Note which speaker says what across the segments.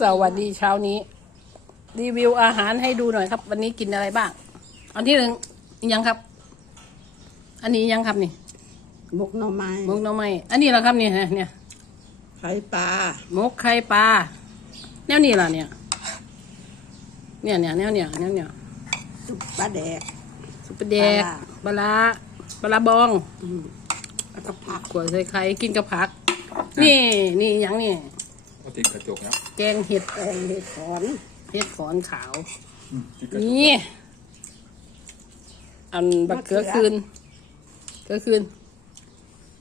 Speaker 1: สวัสดีเช้านี้ รีวิวอาหารให้ดูหน่อยครับ วันนี้กินอะไรบ้าง อันที่หนึ่งยังครับ อันนี้ยังครับนี่
Speaker 2: มุกหน่อไม้
Speaker 1: มกหน้อไม้อันนี้เหรอครับเนี่ยเนี่ย
Speaker 2: ไข่ปลาม
Speaker 1: กไข่ปลาแนวนี้ล่ะเนี่ย เนี่ยเนี่ยแนวเนี่ยแนวเนี่ย
Speaker 2: ซุปปลาแดก
Speaker 1: สุปเปอร์แดก
Speaker 2: ปลาร้า
Speaker 1: ปลาร้าปลาร้าบอง
Speaker 2: อืมแล้วก็ผัก
Speaker 1: ขวดใส่ไข่กินกับผัก นี่นี่หยังนี่
Speaker 3: ก็ติดกระจกนะ
Speaker 1: แกงเห็ด
Speaker 2: แกงเห็ดหอน
Speaker 1: เห็ดขอนขาว
Speaker 3: อืมติดกระจก
Speaker 1: นี่ อันบักเกลือคืนเกลือคืน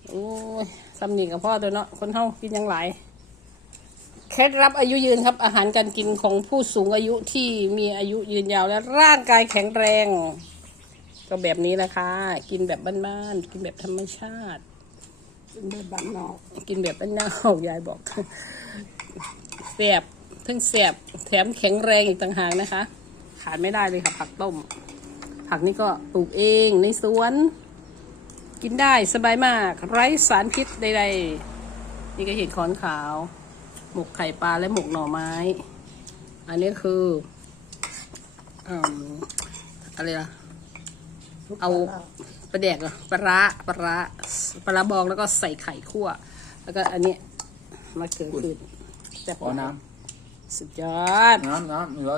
Speaker 1: โอ้ยซ้ำนี่กับพ่อตัวเนาะ คนเฮากินหยังหลาย เคล็ดลับอายุยืนครับ อาหารการกินของผู้สูงอายุที่มีอายุยืนยาวและร่างกายแข็งแรง ก็แบบนี้แหละค่ะกินแบบบ้านๆ กินแบบธรรมชาติ
Speaker 2: เป็นแบบบ้านนอก
Speaker 1: กินแบบบ้านนอกยายบอก แสบทั้งแสบแถมแข็งแรงอีกต่างหากนะคะ ขาดไม่ได้เลยค่ะ ผักต้ม ผักนี่ก็ปลูกเองในสวน กินได้สบายมาก ไร้สารพิษใดๆ นี่ก็เห็ดขอนขาว หมกไข่ปลาและหมกหน่อไม้ อันนี้คืออะไรล่ะ เอาปลาแดกหรอปลาร้าปลาร้าปลาร้าบองแล้วก็ใส่ไข่คั่ว แล้วก็อันนี้มะเขือคืน แต่
Speaker 3: ขอน้
Speaker 1: สุดยอดำ
Speaker 3: น้ำน้ำเหลือ